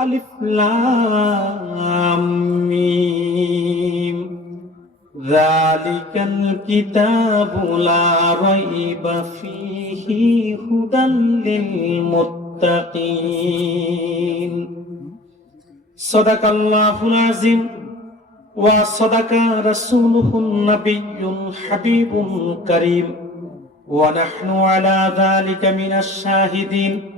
ألف لام ذلك الكتاب لا ريب فيه هدى للمتقين. صدق الله العظيم. وصدق رسوله النبي الحبيب الكريم. ونحن على ذلك من الشاهدين.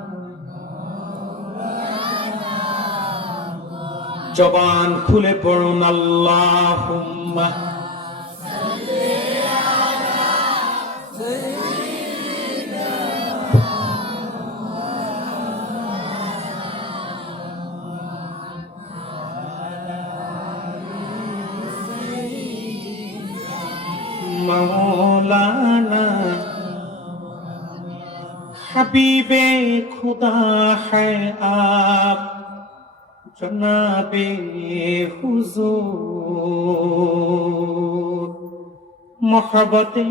জবান খুলে পড়ুন আল্লাহ মৌলানা হাবিবে খুদা হ্যাঁ আপ। জনাবে হুজুর মহবতে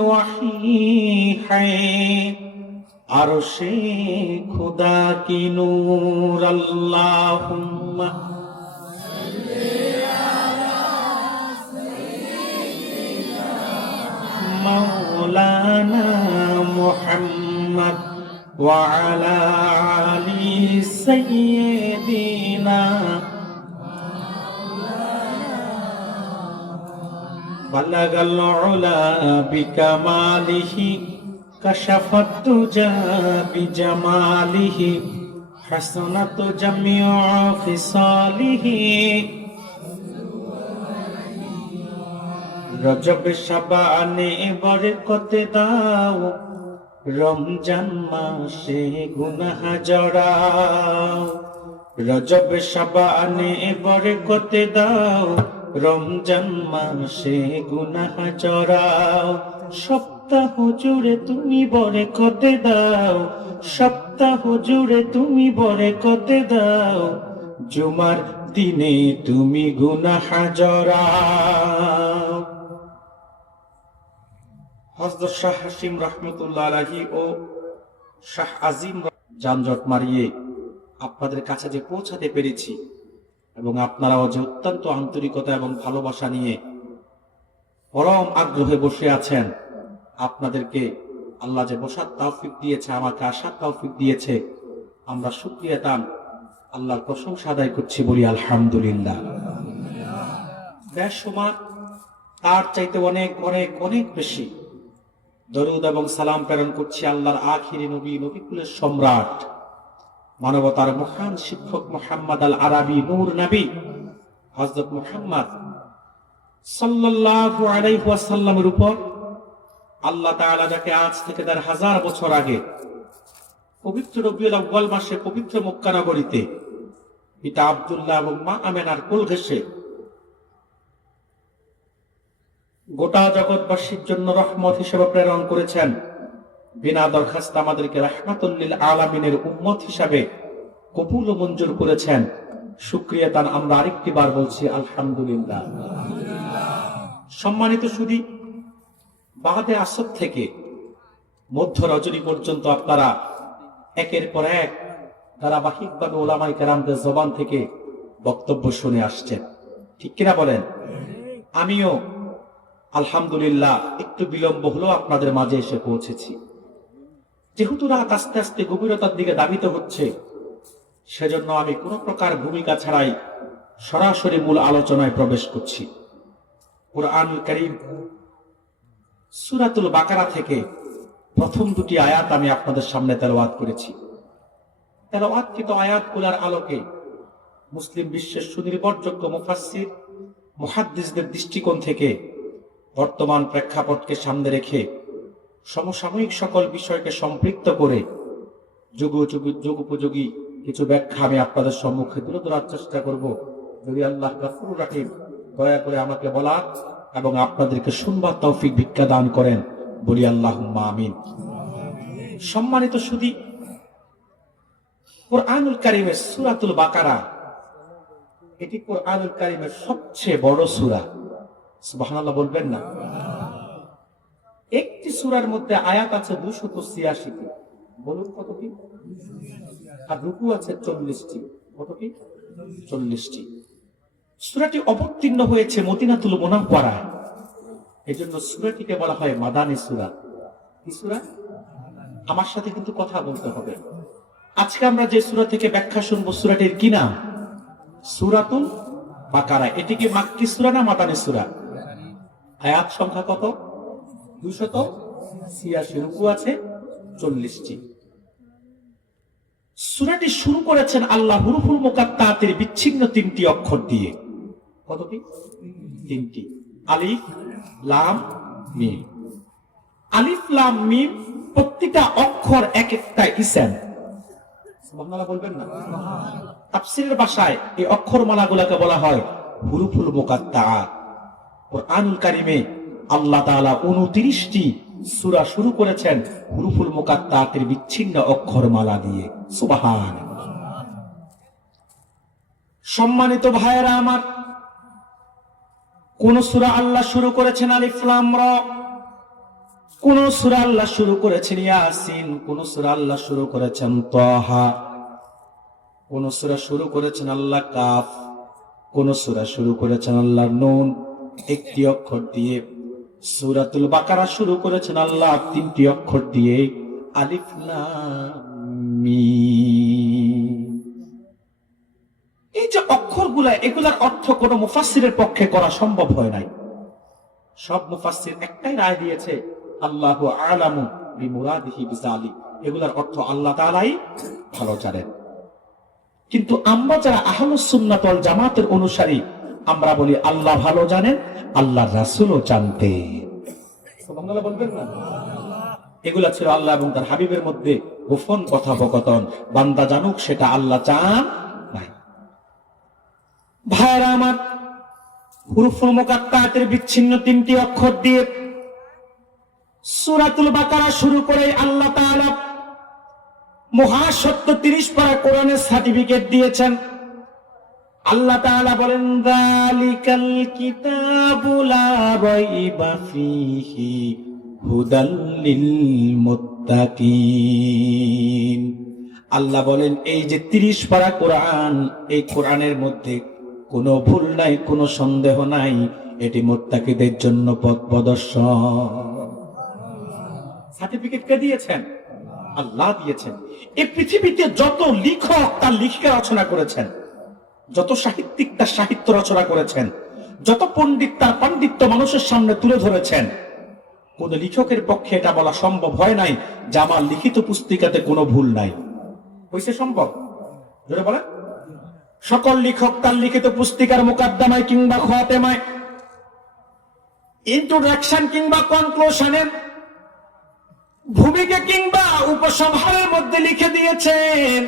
ওয়াহি হ্যায় আরশে খুদা কি নূর আল্লাহুম্মা مولانا محمد وعلى آله سيدنا بلغ العلا بكماله كشف الدجى بجماله حسنت جميع خصاله রজব সাবানে বরকতে দাও রমজান মাসে গুনাহ জড়াও। রজব সাবানে বরকতে দাও। রমজান মাসে গুনাহ জড়াও। সপ্তাহ জুড়ে তুমি বরকতে দাও। সপ্তাহ জুড়ে তুমি বরকতে দাও। জুমার দিনে তুমি গুনাহ জড়াও। হজরত শাহ হাসিম রহমতুল্লাহ আলাহি ও শাহ আজিম যানজট মারিয়ে আপনাদের কাছে যে পৌঁছাতে পেরেছি এবং আপনারাও যে অত্যন্ত আন্তরিকতা এবং ভালোবাসা নিয়ে পরম আগ্রহে বসে আছেন, আপনাদেরকে আল্লাহ যে বসার তৌফিক দিয়েছে, আমাকে আসার তৌফিক দিয়েছে, আমরা শুক্রিয়া দান, আল্লাহর প্রশংসা আদায় করছি বলি আলহামদুলিল্লাহ। বেসমার তার চাইতে অনেক অনেক অনেক বেশি। দরুদ এবং সালাম প্রেরণ করছি আল্লাহর আখিরি নবী নবীকুলের সম্রাট, মানবতার মহান শিক্ষক মোহাম্মদ আল আরবি নূর নবী হজরত মোহাম্মদ সাল্লাল্লাহু আলাইহি ওয়াসাল্লামের উপর আল্লাহ তাআলা যাকে আজ থেকে তার হাজার বছর আগে পবিত্র রবিউল আউয়াল মাসে পবিত্র মক্কা নগরীতে পিতা আব্দুল্লাহ এবং মা আমেনার কোল ঘেসে গোটা জগৎবাসীর জন্য রহমত হিসেবে প্রেরণ করেছেন। বিনা দরখাস্ত আমাদেরকে রাহমাতুল্লিল আলামিনের উম্মত হিসাবে কবুল ও মঞ্জুর করেছেন। সুক্রিয়া তান আমরা আরেকটি বার বলছি, আলহামদুলিল্লাহ। সম্মানিত সুদী বাহাদে আসর থেকে মধ্য রজনী পর্যন্ত আপনারা একের পর এক ধারাবাহিকভাবে ওলামাই কেরামদের জবান থেকে বক্তব্য শুনে আসছেন। ঠিক কিনা বলেন? আমিও আলহামদুলিল্লাহ, একটু বিলম্ব হলেও আপনাদের মাঝে এসে পৌঁছেছি। যেহেতু রাত আস্তে আস্তে গভীরতার দিকে দাবিত হচ্ছে, সেজন্য আমি কোনো প্রকার ভূমিকা ছাড়াই সরাসরি মূল আলোচনায় প্রবেশ করছি। কোরআন করিম, সুরাতুল বাকারা থেকে প্রথম দুটি আয়াত আমি আপনাদের সামনে তেলাওয়াত করেছি। তেলাওয়াতকৃত আয়াতগুলোর আলোকে মুসলিম বিশ্বের সুনির্ভরযোগ্য মুফাসসির, মুহাদ্দিসদের দৃষ্টিকোণ থেকে বর্তমান প্রেক্ষাপটকে সামনে রেখে সমসাময়িক সকল বিষয়কে সম্পৃক্ত করে যুগ যুগ যুগ উপযোগী কিছু ব্যাখ্যা আমি আপনাদের সম্মুখে তুলে ধরার চেষ্টা করব। যদি আল্লাহ গাফুর রাহিম দয়া করে আমাকে বলা এবং আপনাদেরকে শুনবার তৌফিক ভিক্ষা দান করেন, বলি আল্লাহ আমিন। সম্মানিত সুদী কোরআনুল কারিমের সুরাতুল বাকারা, এটি কোরআনুল কারিমের সবচেয়ে বড় সুরা। সুবহানাল্লাহ বলবেন না। একটি সুরার মধ্যে আয়াত আছে দুশত ছিয়াশিটি বলুন কতটি আর রুকু আছে চল্লিশটি। কতটি চল্লিশটি। সুরাটি অবতীর্ণ হয়েছে মদিনাতুল মোনাম্পাড়ায় এই জন্য সুরাটিকে বলা হয় মাদানি সুরা। কি সুরা? আমার সাথে কিন্তু কথা বলতে হবে। আজকে আমরা যে সুরা থেকে ব্যাখ্যা শুনব, সুরাটির কি নাম? সুরাতুল বাকারা। এটি কি মাক্কি সুরা না মাদানী সুরা? আয়াত সংখ্যা কত? দুশত ছিয়াশি। রুকু আছে চল্লিশটি। সুরাটি শুরু করেছেন আল্লাহ হুরুফুল মোকাত্তাতের বিচ্ছিন্ন তিনটি অক্ষর দিয়ে। কতটি? তিনটি। আলিফ, লাম, মিম। আলিফ, লাম, মিম প্রতিটা অক্ষর এক একটা ইসেন সুবহানাল্লাহ বলবেন না? তাফসীরের ভাষায় এই অক্ষরমালাগুলোকে বলা হয় হুরুফুল মুকাত্তাআত কোরআনুল কারিমে আল্লাহ তাআলা 29টি সূরা শুরু করেছেন হুরুফুল মুকাত্তাতের বিচ্ছিন্ন অক্ষরমালা দিয়ে। সুবহান সম্মানিত ভাইয়েরা আমার, কোন সুরা আল্লাহ শুরু করেছেন আলিফ লাম র, কোন সূরা আল্লাহ শুরু করেছেন ইয়াসিন, কোন সূরা আল্লাহ শুরু করেছেন তহা, কোন সূরা শুরু করেছেন আল্লাহ কাফ, কোন সূরা শুরু করেছেন আল্লাহ নুন একটি অক্ষর দিয়ে সূরাতুল বাকারা শুরু করেছেন আল্লাহ তিনটি অক্ষর দিয়ে আলিফ এই যে অক্ষরগুলা, এগুলার অর্থ কোন মুফাসসিরের পক্ষে করা সম্ভব হয় নাই। সব মুফাসসির একটাই রায় দিয়েছে, আল্লাহ আলামু এগুলার অর্থ আল্লাহ তাআলাই ভালো জানেন। কিন্তু আমরা যারা আহলুস সুন্নাত ওয়াল জামাতের অনুসারী আমরা বলি, আল্লাহ ভালো জানেন, আল্লাহ রাসূলও জানতে বলবেন না? এগুলা ছিল আল্লাহ এবং তার হাবিবের মধ্যে গোপন কথোপকথন। বান্দা জানুক, সেটা আল্লাহ চান ভাইরা আমার, হুরুফুল বিচ্ছিন্ন তিনটি অক্ষর দিয়ে সূরাতুল বাকারা শুরু করে আল্লাহ মহাসত্য তিরিশ পারা কোরআনের সার্টিফিকেট দিয়েছেন। আল্লাহ তাআলা বলেন যালিকাল কিতাবু লা রাইবা ফীহি হুদাল লিল মুত্তাকিন। আল্লাহ বলেন, এই যে তিরিশ পারা কোরআন, এই কোরআনের মধ্যে কোনো ভুল নাই, কোনো সন্দেহ নাই, এটি মোত্তাকিদের জন্য পথ প্রদর্শন। সার্টিফিকেট কে দিয়েছেন, আল্লাহ দিয়েছেন। এই পৃথিবীতে যত লিখক তার লিখিকা রচনা করেছেন। যত সাহিত্যিক তার সাহিত্য রচনা করেছেন, যত পণ্ডিত তার পাণ্ডিত্য মানুষের সামনে তুলে ধরেছেন, কোন লেখকের পক্ষে এটা বলা সম্ভব হয় নাই যে আমার লিখিত পুস্তিকাতে কোনো ভুল নাই। হয়েছে সম্ভব? জোরে বলেন। সকল লেখক তার লিখিত পুস্তিকার মোকাদ্দমায় কিংবা খোয়াতেমায় ইন্ট্রোডাকশন কিংবা কনক্লুশনের ভূমিকা কিংবা উপসংহারের মধ্যে লিখে দিয়েছেন।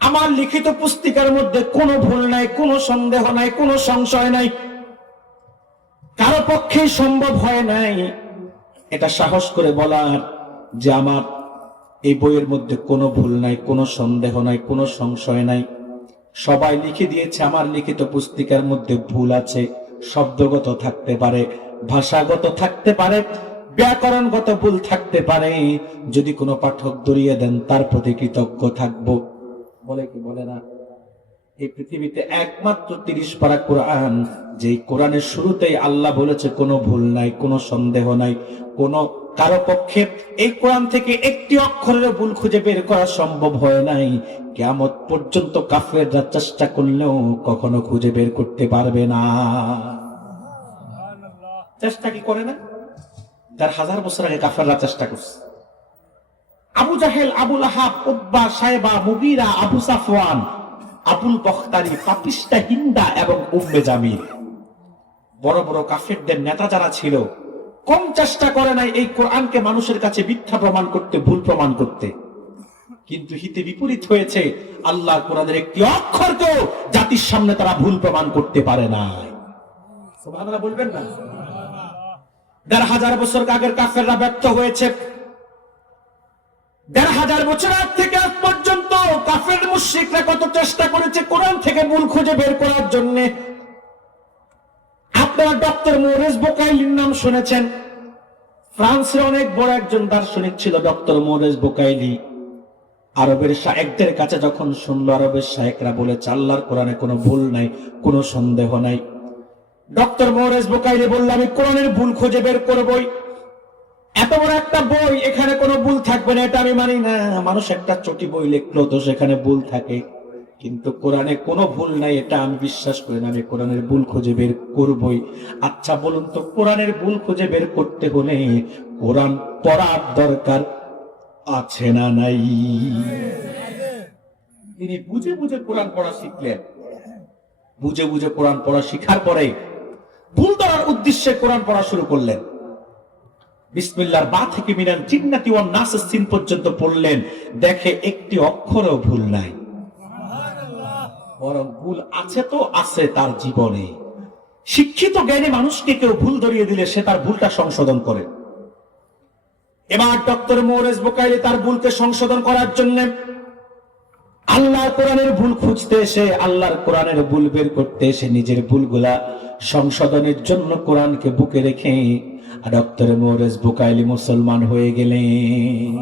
আমার লিখিত পুস্তিকার মধ্যে কোনো ভুল নাই, কোনো সন্দেহ নাই, কোনো সংশয় নাই। কারও পক্ষে সম্ভব হয় নাই এটা সাহস করে বলার যে আমার এই বইয়ের মধ্যে কোনো ভুল নাই, কোনো সন্দেহ নাই, কোনো সংশয় নাই। সবাই লিখে দিয়েছে, আমার লিখিত পুস্তিকার মধ্যে ভুল আছে, শব্দগত থাকতে পারে, ভাষাগত থাকতে পারে, ব্যাকরণগত ভুল থাকতে পারে। যদি কোনো পাঠক দরিয়ে দেন, তার প্রতি কৃতজ্ঞ থাকব। বলে কি বলে না? এই পৃথিবীতে একমাত্র তিরিশ পারা কোরআন যে কোরআনের শুরুতেই আল্লাহ বলেছে কোনো ভুল নাই কোনো সন্দেহ নাই কোনো কারও পক্ষে এই কোরআন থেকে একটি অক্ষরের ভুল খুঁজে বের করা সম্ভব হয় নাই। কেমন পর্যন্ত কাফেররা চেষ্টা করলেও কখনো খুঁজে বের করতে পারবে না। চেষ্টা কি করে না? তার হাজার বছর আগে কাফেররা চেষ্টা করছে। আবু জাহেল আবুল আহাব উব্বা সাহেবা মুগিরা, আবু সাফওয়ান, আবুল বখতারি পাপিস্তা হিন্দা এবং উম্মে জামিল। বড় বড় কাফেরদের নেতা যারা ছিল, কম চেষ্টা করে নাই এই কোরআনকে মানুষের কাছে মিথ্যা প্রমাণ করতে, ভুল প্রমাণ করতে। কিন্তু হিতে বিপরীত হয়েছে, আল্লাহ কোরআনের একটি অক্ষরকেও জাতির সামনে তারা ভুল প্রমাণ করতে পারে সুবহানাল্লাহ, বলবেন না? দেড় হাজার বছর আগের কাফেররা ব্যর্থ হয়েছে দেড় হাজার বছর আগ থেকে আজ পর্যন্ত কাফের মুশ্রিকরা কত চেষ্টা করেছে কোরআন থেকে ভুল খুঁজে বের করার জন্য? আপনারা ডক্টর মোরেস বোকাইলির নাম শুনেছেন? ফ্রান্সের অনেক বড় একজন দার্শনিক ছিল ডক্টর মোরেস বোকাইলি। আরবের শায়েকদের কাছে যখন শুনলো, আরবের শায়েকরা বলেছে, আল্লাহর কোরআনে কোনো ভুল নাই, কোনো সন্দেহ নাই। ডক্টর মোরেস বোকাইলি বলল, আমি কোরআনের ভুল খুঁজে বের করবই। এত বড় একটা বই, এখানে কোনো ভুল থাকবে না, এটা আমি মানি না। মানুষ একটা চটি বই লিখলো তো সেখানে ভুল থাকে। কিন্তু কোরআনে কোনো ভুল নাই, এটা আমি বিশ্বাস করি না, আমি কোরআনের ভুল খুঁজে বের করবই। আচ্ছা বলুন তো, কোরআনের ভুল খুঁজে বের করতে হলে কোরআন পড়ার দরকার আছে না নাই? তিনি বুঝে বুঝে কোরআন পড়া শিখলেন। বুঝে বুঝে কোরআন পড়া শিখার পরে ভুল ধরার উদ্দেশ্যে কোরআন পড়া শুরু করলেন। বিসমিল্লার বা থেকে মিনাল জিন্নাতি ওয়ান নাসের সিন পর্যন্ত পড়লেন দেখে একটি অক্ষরও ভুল নাই। বরং ভুল আছে তো আছে তার জীবনে। শিক্ষিত জ্ঞানী মানুষকে কেউ ভুল ধরিয়ে দিলে সে তার ভুলটা সংশোধন করে। এবার ডক্টর মোরেস বোকাইলি তার ভুলকে সংশোধন করার জন্য আল্লাহর কোরআনের ভুল খুঁজতে এসে আল্লাহর কোরআনের ভুল বের করতে এসে নিজের ভুলগুলা সংশোধনের জন্য কোরআনকে বুকে রেখে ডক্টর মোরেস বুকাইলি মুসলমান হয়ে গেলেন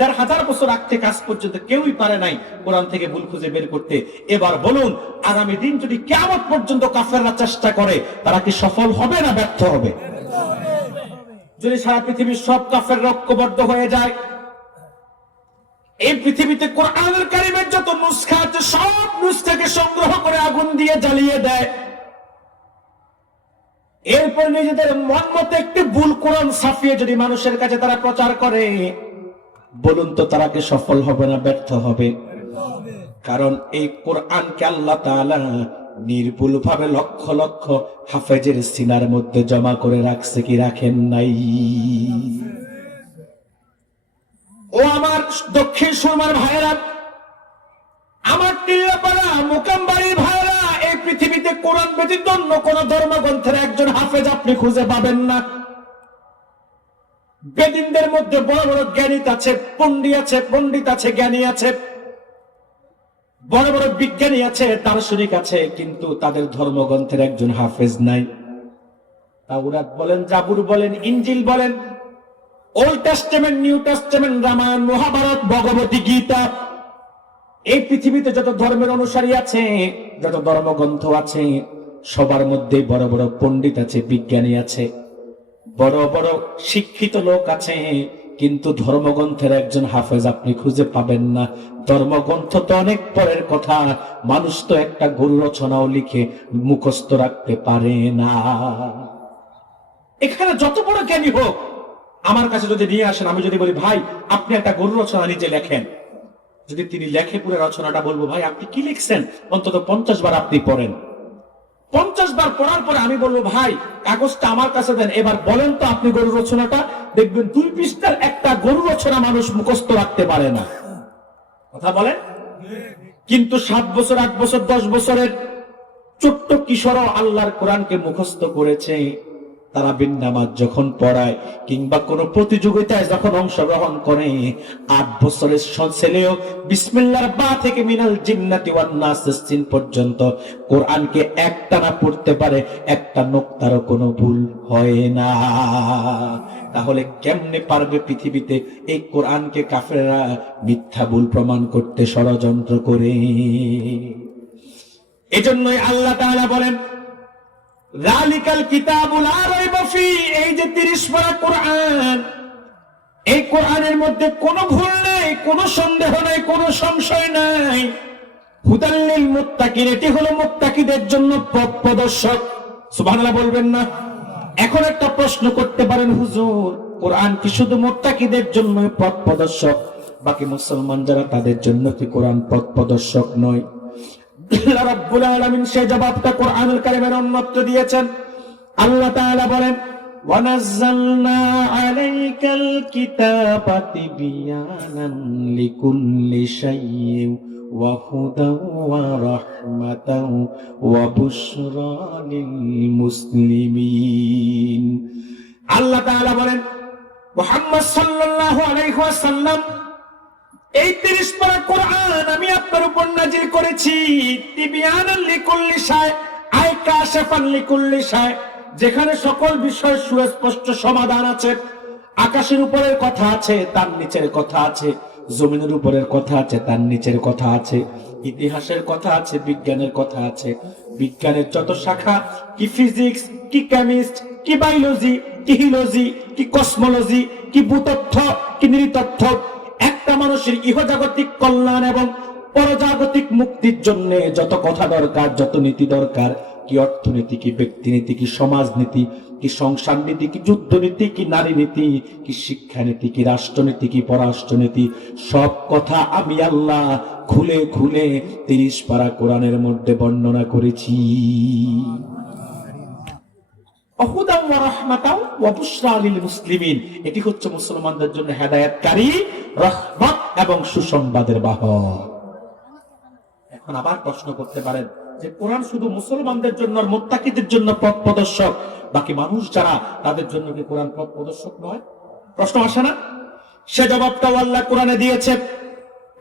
দেড় হাজার বছর আগ থেকে আজ পর্যন্ত কেউই পারে নাই কোরআন থেকে ভুল খুঁজে বের করতে। এবার বলুন, আগামী দিন যদি কেমন পর্যন্ত কাফেররা চেষ্টা করে, তারা কি সফল হবে না ব্যর্থ হবে? যদি সারা পৃথিবীর সব কাফের হয়ে যায়, এই পৃথিবীতে কোরআনের কারিমের যত নুসখা আছে, সব নুসখাকে সংগ্রহ করে আগুন দিয়ে জ্বালিয়ে দেয়। এরপর নিজেদের মন মতো একটি ভুল কোরআন সাফিয়ে যদি মানুষের কাছে তারা প্রচার করে, বলুন তো তারা কি সফল হবে না ব্যর্থ হবে? কারণ এই কোরআনকে আল্লাহ তাআলা নির্ভুল ভাবে লক্ষ লক্ষ হাফেজের সিনার মধ্যে জমা করে রাখছে কি রাখেন নাই? ও আমার দক্ষিণ সুরমার ভাইয়েরা, আমার টিল্লাপাড়া মোকামবাড়ির ভাইরা এই পৃথিবীতে কোরআন ব্যতীত অন্য কোন ধর্মগ্রন্থের একজন আপনি খুঁজে পাবেন না। বেদিনদের মধ্যে বড় বড় জ্ঞানীত আছে পন্ডি আছে, পণ্ডিত আছে, জ্ঞানী আছে। বড় বড় বিজ্ঞানী আছে, দার্শনিক আছে, কিন্তু তাদের ধর্মগ্রন্থের একজন হাফেজ নাই। তাওরাত বলেন, জাবুর বলেন, ইঞ্জিল বলেন, Old Testament, New Testament, Ramayana, Mahabharata, Bhagavati Gita. এই পৃথিবীতে যত ধর্মের অনুসারী আছে, যত ধর্মগ্রন্থ আছে সবার মধ্যে বড় বড় পণ্ডিত আছে, বিজ্ঞানী আছে। বড় বড় শিক্ষিত লোক আছে, কিন্তু ধর্মগ্রন্থের একজন হাফেজ আপনি খুঁজে পাবেন না। ধর্মগ্রন্থ তো অনেক পরের কথা, মানুষ তো একটা গরু রচনাও লিখে মুখস্থ রাখতে পারে না। এখানে যত বড় জ্ঞানী হোক, আমার কাছে যদি নিয়ে আসেন, আমি যদি বলি, ভাই, আপনি একটা গরু রচনা নিজে লেখেন। যদি তিনি লেখে পুরো রচনাটা বলব, ভাই, আপনি কি লিখছেন? অন্তত পঞ্চাশ বার আপনি পড়েন। পঞ্চাশ বার পড়ার পরে আমি বলব, ভাই, কাগজটা আমার কাছে দেন। এবার বলেন তো আপনি গরু রচনাটা। দেখবেন দুই পৃষ্ঠার একটা গরু রচনা মানুষ মুখস্থ রাখতে পারে না। কথা বলেন? কিন্তু সাত বছর, আট বছর, দশ বছরের ছোট্ট কিশোরও আল্লাহর কোরআনকে মুখস্থ করেছে। তারা বিন্নামাজ যখন পড়ায় কিংবা কোন প্রতিযোগিতায় যখন অংশগ্রহণ করে, আট বছরের ছেলেও বিসমিল্লার বা থেকে মিনাল জিন্নাতি ওয়ান পর্যন্ত কোরআনকে একটানা পড়তে পারে, একটা নোক্তারও কোনো ভুল হয় না। তাহলে কেমনে পারবে পৃথিবীতে এই কোরআনকে কাফেরা মিথ্যা ভুল প্রমাণ করতে ষড়যন্ত্র করে? এজন্যই আল্লাহ তাআলা বলেন রালিকাল কিতাবুল আরাইবা ফি, এই যে 30 পারা কোরআন, এই কোরআনের মধ্যে কোনো ভুল নেই, কোনো সন্দেহ নেই, কোনো সংশয় নাই। হুদাল্লিল মুত্তাকিন, এটি হলো মুত্তাকিদের জন্য পথ প্রদর্শক। সুবহানাল্লাহ বলবেন না? এখন একটা প্রশ্ন করতে পারেন হুজুর, কোরআন কি শুধু মোত্তাকিদের জন্য পথ প্রদর্শক, বাকি মুসলমান যারা তাদের জন্য কি কোরআন পথ প্রদর্শক নয়? আল্লাহ রাব্বুল আলামিন সেই জবাবটা কোরআনুল কারীমের অন্যত্র দিয়েছেন আল্লাহ তাআলা বলেন ونزلنا عليك الكتاب تبيانا لكل شيء وهدى ورحمة وبشرى للمسلمين আল্লাহ তাআলা বলেন মুহাম্মদ সাল্লাল্লাহু আলাইহি ওয়াসাল্লাম এই তিরিশ পারা কোরআন আমি আপনার উপর নাজিল করেছি। যেখানে সকল বিষয় সুস্পষ্ট সমাধান আছে। আকাশের উপরের কথা আছে, তার নিচের কথা আছে। জমিনের উপরের কথা আছে, তার নিচের কথা আছে। ইতিহাসের কথা আছে, বিজ্ঞানের কথা আছে। বিজ্ঞানের যত শাখা, কি ফিজিক্স, কি কেমিস্ট, কি বায়োলজি, কি হিলজি কি কসমোলজি, কি ভূতত্ত্ব, কি নৃতত্ত্ব একটা মানুষের ইহজাগতিক কল্যাণ এবং পরজাগতিক মুক্তির জন্য যত কথা দরকার, যত নীতি দরকার, কি অর্থনীতি, কি ব্যক্তিনীতি, কি সমাজনীতি, কি সংসার নীতি কি যুদ্ধনীতি, কি নারী নীতি কি শিক্ষানীতি, কি রাষ্ট্রনীতি, কি পররাষ্ট্রনীতি, সব কথা আমি আল্লাহ খুলে খুলে তিরিশ পারা কোরআনের মধ্যে বর্ণনা করেছি। এটি হচ্ছে মুসলমানদের জন্য হেদায়েতকারী, রহমত এবং সুসংবাদের বাহক। এখন আবার প্রশ্ন করতে পারেন যে কোরআন শুধু মুসলমানদের জন্য মোত্তাকিদের জন্য পথ প্রদর্শক, বাকি মানুষ যারা, তাদের জন্য কি কোরআন পথ প্রদর্শক নয়? প্রশ্ন আসে না? সে জবাবটাও আল্লাহ কোরআনে দিয়েছে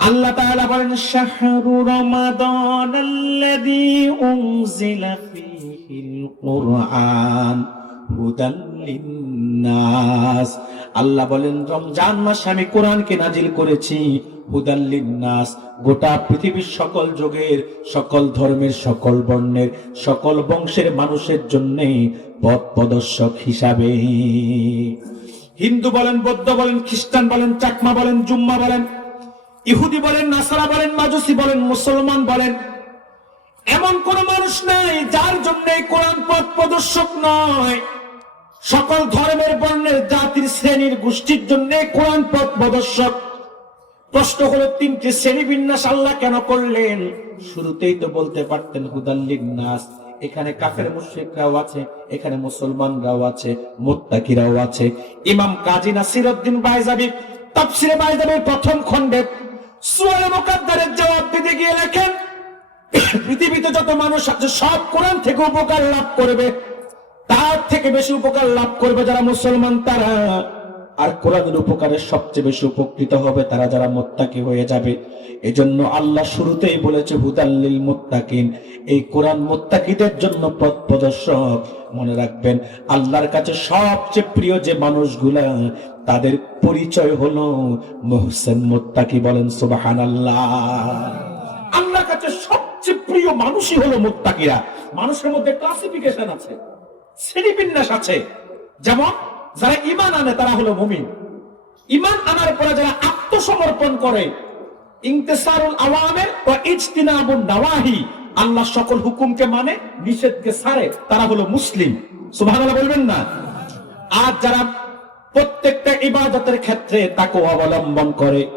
আল্লাহ তাআলা বলেন, শাহরু রমাদান আল্লাযী উনজিলা ফীহিল কুরআন লিন্নাস। আল্লাহ বলেন, রমজান মাসে আমি কোরআনকে নাজিল করেছি হুদান লিন্নাস। গোটা পৃথিবীর সকল যুগের, সকল ধর্মের, সকল বর্ণের, সকল বংশের মানুষের জন্য পথ প্রদর্শক হিসাবে। হিন্দু বলেন, বৌদ্ধ বলেন, খ্রিস্টান বলেন, চাকমা বলেন, জুম্মা বলেন ইহুদি বলেন, নাসারা বলেন, মাজুসি বলেন, মুসলমান বলেন, এমন কোন মানুষ নাই যার জন্য কোরআন পথ প্রদর্শক নয়। সকল ধর্মের বর্ণের জাতির শ্রেণির গোষ্ঠীর জন্য কোরআন পথ প্রদর্শক। প্রশ্ন হলো, তিনটি শ্রেণি বিন্যাস আল্লাহ কেন করলেন? শুরুতেই তো বলতে পারতেন, হুদাল্লিন নাস, এখানে কাফের মুশ্রিকরাও আছে, এখানে মুসলমানরাও আছে, মুত্তাকিরাও আছে। ইমাম কাজী নাসিরউদ্দিন বাইজাবি, তাফসিরে বাইজাবির প্রথম খণ্ডে সুয়ালে জবাব দিতে গিয়ে লেখেন, পৃথিবীতে যত মানুষ আছে, সব কোরআন থেকে উপকার লাভ করবে। তার থেকে বেশি উপকার লাভ করবে যারা মুসলমান, তারা। আর কোরআনের উপকারে সবচেয়ে বেশি উপকৃত হবে তারা যারা মোত্তাকি হয়ে যাবে। এজন্য আল্লাহ শুরুতেই বলেছে হুদাল্লিল মুত্তাকিন। এই কোরআন মোত্তাকিদের জন্য পথ প্রদর্শক। মনে রাখবেন, আল্লাহর কাছে সবচেয়ে প্রিয় যে মানুষগুলা তাদের পরিচয় হলো মোহসেন মোত্তাকি বলেন, সুবহানাল্লাহ। আল্লাহর কাছে সবচেয়ে প্রিয় মানুষই হলো মুত্তাকিরা। মানুষের মধ্যে ক্লাসিফিকেশন আছে, শ্রেণীবিন্যাস আছে। যেমন, যারা ইমান আনে, তারা হলো মুমিন। ইমান আনার পরে যারা আত্মসমর্পণ করে ইন্তেসারুল আওয়ামে ও ইজতিনাবুন নাওয়াহি, আল্লাহ সকল হুকুমকে মানে নিষেধকে সারে, তারা হলো মুসলিম। সুবহানাল্লাহ বলবেন না। আর যারা প্রত্যেকটা ইবাদতের ক্ষেত্রে তাকে অবলম্বন করে।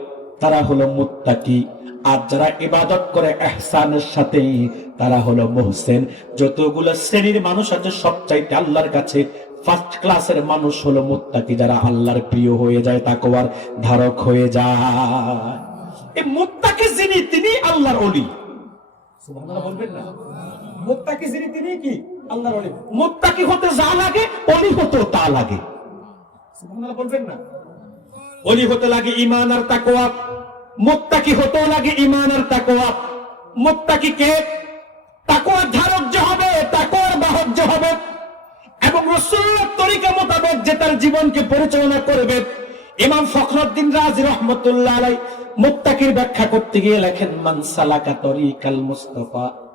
তারা হলো মুত্তাকি। আর যারা ইবাদত করে এহসানের সাথে, তারা হলো মোহসেন। যতগুলো শ্রেণির মানুষ আছে, সবচাইতে আল্লাহর কাছে ফার্স্ট ক্লাসের মানুষ হলো মুত্তাকি। যারা আল্লাহর প্রিয় হয়ে যায় তাকওয়ার ধারক হয়ে যায়। এই মুত্তাকি যিনি, তিনি আল্লাহর অলি। বলবেন না? মুত্তাকি যিনি, তিনি কি? আল্লাহর অলি। মুত্তাকি হতে যা লাগে, অলি হতে তা লাগে। অলি হতে লাগে ইমান আর মুত্তাকি লাগে ইমান আর মুত্তাকি কে? তাকওয়ার ধারক যে হবে, তাকওয়ার বাহক যে হবে। এবং রসুল্লাহ তরিকা মোতাবেক যে তার জীবনকে পরিচালনা করবে, ইমাম ফখরুদ্দিন রাজি রহমতুল্লাহ আলাই মুত্তাকির ব্যাখ্যা করতে গিয়ে লেখেন, মান সালাকা তরিকাল মুস্তাফা।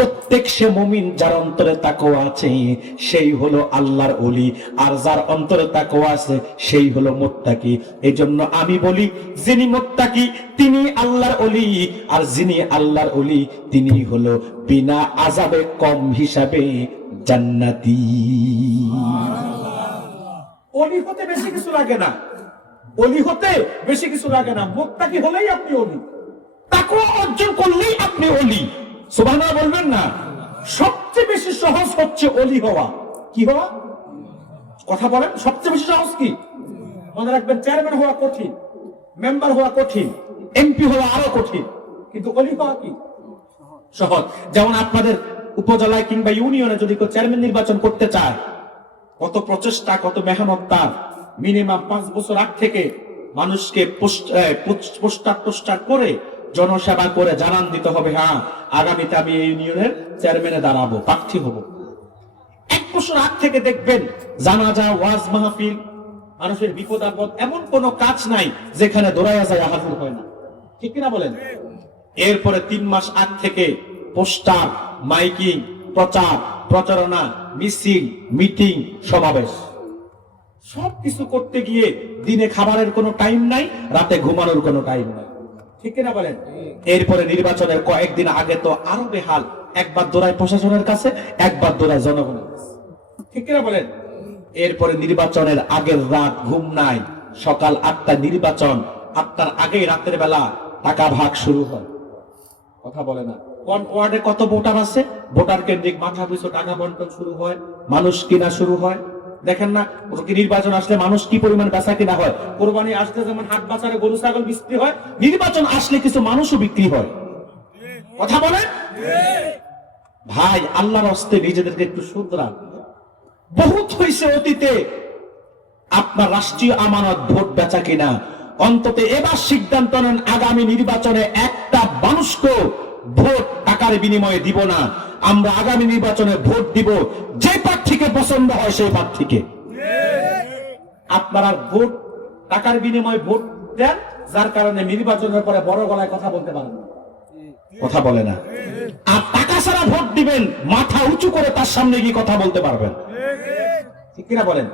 প্রত্যেক সে মুমিন যার অন্তরে তাকওয়া আছে, সেই হলো আল্লাহর ওলি। আর যার অন্তরে তাকওয়া আছে, সেই হলো মুত্তাকি। এই জন্য আমি বলি, যিনি মুত্তাকি, তিনি আল্লাহর ওলি। আর যিনি আল্লাহর ওলি, তিনি হলো বিনা আজাবে কম হিসাবে জান্নাতি। অলি হতে বেশি কিছু লাগে না। অলি হতে বেশি কিছু লাগে না। মুত্তাকি হলেই আপনি অলি তাকওয়া অর্জন করলেই আপনি অলি সুবহানাল্লাহ বলবেন না? সবচেয়ে বেশি সহজ হচ্ছে অলি হওয়া। কি হওয়া? কথা বলেন, সবচেয়ে বেশি সহজ কি? মনে রাখবেন চেয়ারম্যান হওয়া কঠিন মেম্বার হওয়া কঠিন এমপি হওয়া আরও কঠিন। কিন্তু অলি হওয়া কি? সহজ। যেমন আপনাদের উপজেলায় কিংবা ইউনিয়নে যদি কেউ চেয়ারম্যান নির্বাচন করতে চায়, কত প্রচেষ্টা, কত মেহনত তার। মিনিমাম পাঁচ বছর আগ থেকে মানুষকে পোস্টার, টোস্টার করে জনসেবা করে জানান দিতে হবে হ্যাঁ আগামীতে আমি এই ইউনিয়নের চেয়ারম্যানে দাঁড়াবো, প্রার্থী হব। এক বছর আগ থেকে দেখবেন জানাজা, ওয়াজ মাহফিল, মানুষের বিপদ আপদ, এমন কোন কাজ নাই যেখানে দৌড়াইয়া যায় হাজির হয় না। ঠিক কিনা বলেন? এরপরে তিন মাস আগ থেকে পোস্টার, মাইকিং, প্রচার, প্রচারণা, মিছিল, মিটিং, সমাবেশ। সবকিছু করতে গিয়ে দিনে খাবারের কোনো টাইম নাই, রাতে ঘুমানোর কোনো টাইম নাই। ঠিক কিনা বলেন? এরপরে নির্বাচনের কয়েকদিন আগে তো আরও বেহাল। একবার দোড়ায় প্রশাসনের কাছে, একবার দোড়ায় জনগণের ঠিক কিনা বলেন? এরপরে নির্বাচনের আগের রাত ঘুম নাই। সকাল আটটা নির্বাচন। আটটার আগেই রাতের বেলা টাকা ভাগ শুরু হয়। কথা বলে না। কোন ওয়ার্ডে কত ভোটার আছে? ভোটার কেন্দ্রিক মাথা পিছু টাকা বন্টন শুরু হয়, মানুষ কিনা শুরু হয়। দেখেন না নির্বাচন আসলে মানুষ কি পরিমাণ বেচা কিনা হয়? কোরবানি আসলে যেমন হাট বাজারে গরু, ছাগল বিক্রি হয়, নির্বাচন আসলে কিছু মানুষও বিক্রি হয়। কথা বলেন? ভাই, আল্লাহর হস্তে নিজেদেরকে একটু শুধরান বহুত হয়েছে অতীতে আপনার রাষ্ট্রীয় আমানত ভোট বেচা কিনা অন্তত এবার সিদ্ধান্ত নেন, আগামী নির্বাচনে একটা মানুষকে ভোট টাকার বিনিময়ে দিব না। আমরা আগামী নির্বাচনে ভোট দিব। যে প্রার্থীকে পছন্দ হয় সেই প্রার্থীকে। আপনারা ভোট, টাকার বিনিময়ে ভোট দেন, যার কারণে নির্বাচনের পরে বড় গলায় কথা বলতে পারেন কথা বলে না। আর টাকা ছাড়া ভোট দিবেন, মাথা উঁচু করে তার সামনে গিয়ে কথা বলতে পারবেন। ঠিক কিনা বলেন?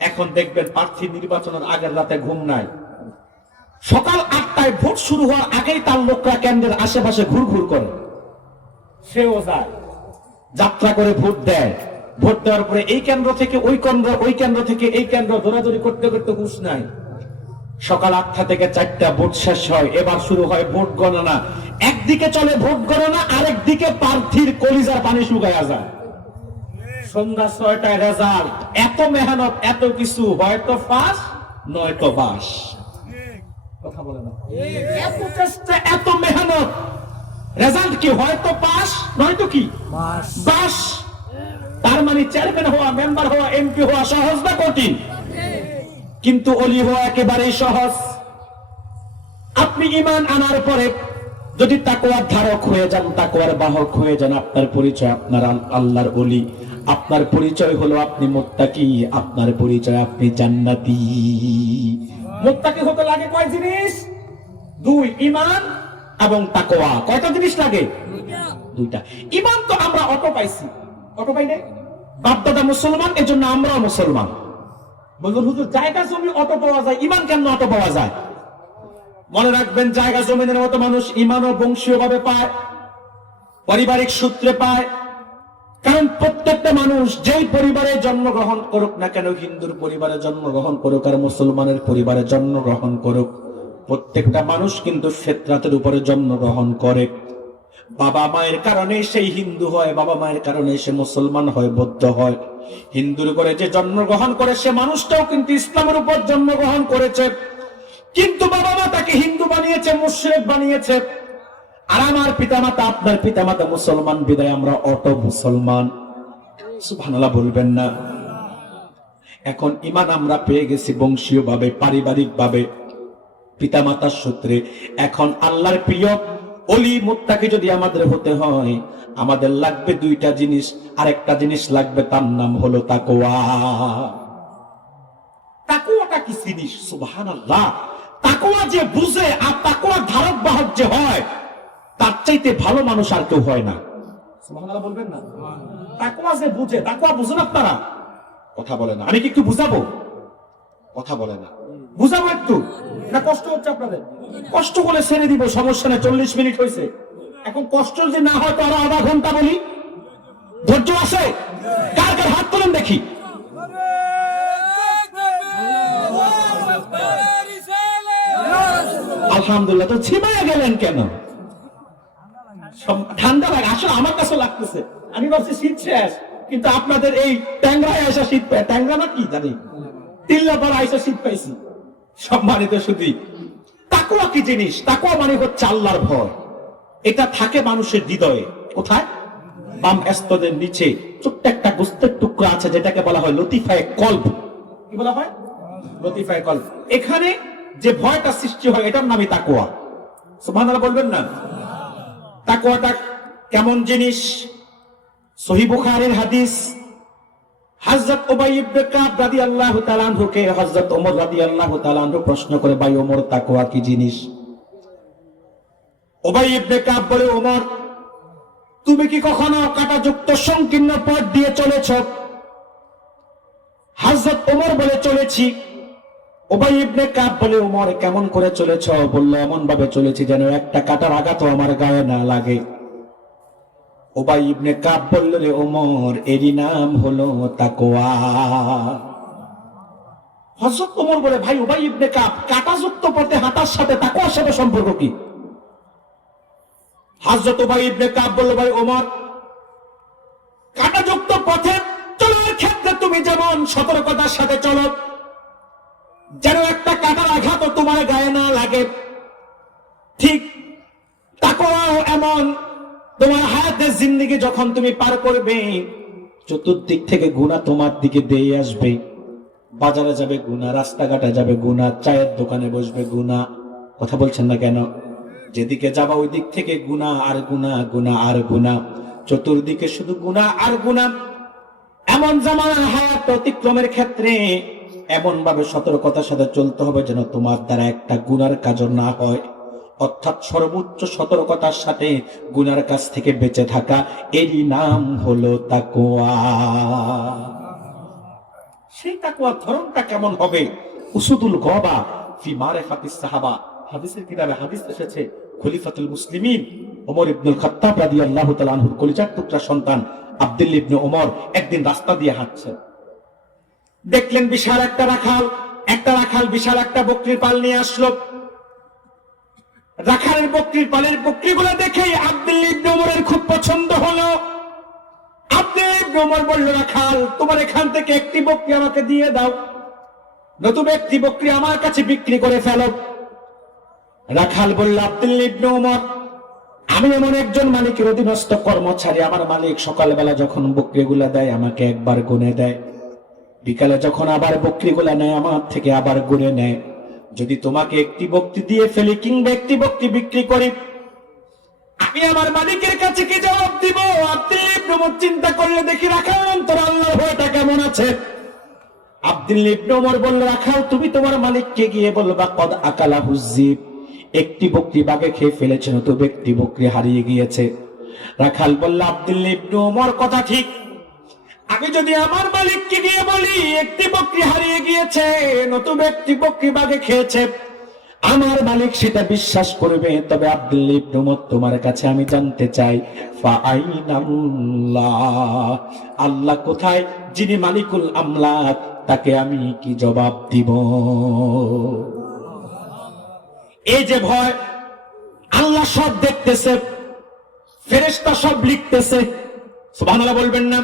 এখন দেখবেন প্রার্থী নির্বাচনের আগের রাতে ঘুম নাই। সকাল আটটায় ভোট শুরু হওয়ার আগেই তার লোকরা কেন্দ্রের আশেপাশে ঘুর ঘুর করে। সেও যায়। যাত্রা করে ভোট দেয়। ভোট দেওয়ার পরে এই কেন্দ্র থেকে ওই কেন্দ্র ওই কেন্দ্র থেকে এই কেন্দ্র দৌড়াদৌড়ি করতে করতে হুশ নাই সকাল আটটা থেকে চারটা ভোট শেষ হয়। এবার শুরু হয় ভোট গণনা। একদিকে চলে ভোট গণনা, আরেকদিকে প্রার্থীর কলিজার পানি শুকায়া যায় সন্ধ্যা ছয়টায় রেজাল্ট। এত মেহনত, এত কিছু। হয়তো ফাঁস নয়তো বাস কথা বলে না। এত চেষ্টা, এত মেহনত। রেজাল্ট কি হয়তো পাস? নয়তো কি? বাস তার মানে চেয়ারম্যান হওয়া মেম্বার হওয়া এমপি হওয়া সহজ না কঠিন? কিন্তু অলি হওয়া একেবারেই সহজ। আপনি ইমান আনার পরে যদি তাকওয়ার ধারক হয়ে যান তাকওয়ার বাহক হয়ে যান আপনার পরিচয় আপনার আল্লাহর অলি। আপনার পরিচয় হলো আপনি মোত্তাকি আপনার পরিচয় আপনি জান্নাতি। মোত্তাকি হতে লাগে কয় জিনিস? দুই ইমান এবং তাকওয়া। কয়টা জিনিস লাগে? দুইটা। ইমান তো আমরা অটো পাইছি। অটো পাই নাই? বাপ দাদা মুসলমান এজন্য আমরাও মুসলমান। বলুন হুজুর জায়গা জমি অটো পাওয়া যায় ইমান কেন অটো পাওয়া যায়? মনে রাখবেন জায়গা জমিনের মতো মানুষ ইমানও বংশীয় ভাবে পায় পারিবারিক সূত্রে পায়। কারণ প্রত্যেকটা মানুষ যেই পরিবারে জন্মগ্রহণ করুক না কেন হিন্দুর পরিবারে জন্মগ্রহণ করুক আর মুসলমানের পরিবারে জন্মগ্রহণ করুক। প্রত্যেকটা মানুষ কিন্তু ফেতরাতের উপরে জন্মগ্রহণ করে। বাবা মায়ের কারণে সেই হিন্দু হয়, বাবা মায়ের কারণে সে মুসলমান হয়, বৌদ্ধ হয়। হিন্দুর করে যে জন্মগ্রহণ করে, সে মানুষটাও কিন্তু ইসলামের উপর জন্মগ্রহণ করেছে। কিন্তু বাবা মা তাকে হিন্দু বানিয়েছে, মুশ্রেক বানিয়েছে। আর আমার পিতামাতা, আপনার পিতামাতা মুসলমান, বিদায়, আমরা অটো মুসলমান। সুবহানাল্লাহ বলবেন না। এখন ইমান আমরা পেয়ে গেছি বংশীয় ভাবে পারিবারিক ভাবে পিতামাতার সূত্রে। এখন আল্লাহর প্রিয় অলি মোত্তাকে যদি আমাদের হতে হয়, আমাদের লাগবে দুইটা জিনিস, আরেকটা জিনিস লাগবে তার নাম হলো তাকোয়া তাকোয়াটা কি জিনিস? সুবহানাল্লাহ। তাকোয়া যে বুঝে আর তাকোয়ার ধারক বাহক যে হয়, তার চাইতে ভালো মানুষ আর কেউ হয় না। সুবহানাল্লাহ বলবেন না? তাকোয়া যে বুঝে তাকোয়া বুঝেন আপনারা? কথা বলে না। আমি কি একটু বুঝাবো? কথা বলে না। বুঝাবো একটু না কষ্ট হচ্ছে আপনাদের। কষ্ট করে ছেড়ে দিব, সমস্যা নেই, চল্লিশ মিনিট হয়েছে। এখন কষ্ট যদি না হয় তো আরও আধা ঘণ্টা বলি। ধৈর্য আছে? কার কার হাত তোলেন দেখি। আলহামদুলিল্লাহ, তো ছিমায় গেলেন কেন? ঠান্ডা লাগে আসলে আমার কাছে লাগতেছে। আমি ভাবছি শীত শেষ, কিন্তু আপনাদের এই ট্যাংরায় আসা শীত পায় ট্যাংরা না কি জানি? তিল্লা পর আইসা শীত পাইছি। সম্মানিত শুধু তাকুয়া কি জিনিস? তাকুয়া মানে হচ্ছে আল্লাহর ভয়। এটা থাকে মানুষের হৃদয়ে। কোথায়? বাম এস্তদের নিচে। ছোট্ট একটা গোস্তের টুকরো আছে, যেটাকে বলা হয় লতিফায় কল্প কি বলা হয়? লতিফায় কল্প এখানে যে ভয়টা সৃষ্টি হয়, এটার নামই তাকুয়া সুবহানাল্লাহ বলবেন না? তাকুয়াটা কেমন জিনিস? সহি বুখারীর হাদিস হযরত উবাই ইবনে কাব রাদিয়াল্লাহু তাআলা আনহুকে হযরত ওমর রাদিয়াল্লাহু তাআলা আনহু প্রশ্ন করে, ভাই ওমর, তাকওয়া কি জিনিস? উবাই ইবনে কাব বলে, ওমর, তুমি কি কখনো কাটাযুক্ত সংকীর্ণ পথ দিয়ে চলেছ? হযরত ওমর বলে, চলেছি। ওবাই ইবনে কাব বলে, ওমর, কেমন করে চলেছ? বলল এমন ভাবে চলেছি যেন একটা কাটার আঘাতও আমার গায়ে না লাগে। ওবাই ইবনে কাব বলল, রে ওমর, এরই নাম হলো তাকওয়া। হযরত ওমর বলে, ভাই, ওবাই ইবনে কাব, কাটাযুক্ত পথে হাঁটার সাথে তাকওয়ার সাথে সম্পর্ক কি? হযরত ওবাই ইবনে কাব বলল, ভাই, ওমর, কাটাযুক্ত পথে চলার ক্ষেত্রে তুমি যেমন সতর্কতার সাথে চলো, যেন একটা কাটার আঘাত তোমার গায়ে না লাগে, ঠিক তাকওয়াও এমন তোমার হায়াতের জিন্দিগি যখন তুমি পার করবে, চতুর্দিক থেকে গুণা তোমার দিকে দিয়ে আসবে। বাজারে যাবে গুণা রাস্তাঘাটে যাবে গুণা চায়ের দোকানে বসবে গুণা কথা বলছেন না কেন? যেদিকে যাবা ওই দিক থেকে গুণা আর গুণা গুণা আর গুণা চতুর্দিকে শুধু গুণা আর গুণা এমন জামানার হায়াত অতিক্রমের ক্ষেত্রে এমন ভাবে সতর্কতার সাথে চলতে হবে যেন তোমার দ্বারা একটা গুনার কাজ না হয়। অর্থাৎ সর্বোচ্চ সতর্কতার সাথে গুনার কাছ থেকে বেঁচে থাকা, এরই নাম হলো তাকোয়া সেই তাকওয়ার ধরনটা কেমন হবে? উসুদুল গবা ফি মারিফাতিস সাহাবা। হাদিসের কিতাবে হাদিস এসেছে, খলিফাতুল মুসলিমিন ওমর ইবনুল খাত্তাব রাদিয়াল্লাহু তাআলা আনহুর কলিজার টুকরা সন্তান আব্দুল ইবনে ওমর একদিন রাস্তা দিয়ে হাঁটছেন দেখলেন বিশাল একটা রাখাল একটা রাখাল বিশাল একটা বকরির পাল নিয়ে আসলো। রাখালের বকরির পালের বকরিগুলো দেখেই আব্দুল ইবনে ওমরের খুব পছন্দ হলো। আব্দুল ইবনে বলল, রাখাল, তোমার এখান থেকে একটি বকরি আমাকে দিয়ে দাও। নতুন একটি বকরি আমার কাছে বিক্রি করে ফেলো। রাখাল বলল, আব্দুল ইবনে ওমর, আমি এমন একজন মালিকের অধীনস্থ কর্মচারী। আমার মালিক সকালবেলা যখন বকরিগুলা দেয়, আমাকে একবার গুনে দেয়। বিকালে যখন আবার বকরিগুলা নেয়, আমার থেকে আবার গুনে নেয়। যদি তোমাকে একটি বক্তি দিয়ে ফেলি কিংবা একটি বক্তি বিক্রি করি, আমি আমার মালিকের কাছে কি জবাব দিব? আব্দুল ইবনে চিন্তা করলে দেখি রাখাল তোর আল্লাহর ভয়টা কেমন আছে? আব্দুল ইবনে ওমর বলল, রাখাল, তুমি তোমার মালিককে গিয়ে বলবা কদ আকালা হুজিব একটি বকরি বাগে খেয়ে ফেলেছে নতুন ব্যক্তি বকরি হারিয়ে গিয়েছে। রাখাল বলল, আব্দুল ইবনে ওমর, কথা ঠিক। আমি যদি আমার মালিককে গিয়ে বলি, একটি বকরি হারিয়ে গিয়েছে, নতুন একটি বকরি বাগে খেয়েছে। আমার মালিক সেটা বিশ্বাস করবে, তবে আব্দুল ইবনে ওমর তোমার কাছে আমি জানতে চাই আল্লাহ কোথায়? যিনি মালিকুল আমলাক, তাকে আমি কি জবাব দিব? এই যে ভয়, আল্লাহ সব দেখতেছে, ফেরেশতা সব লিখতেছে। বলবেন না।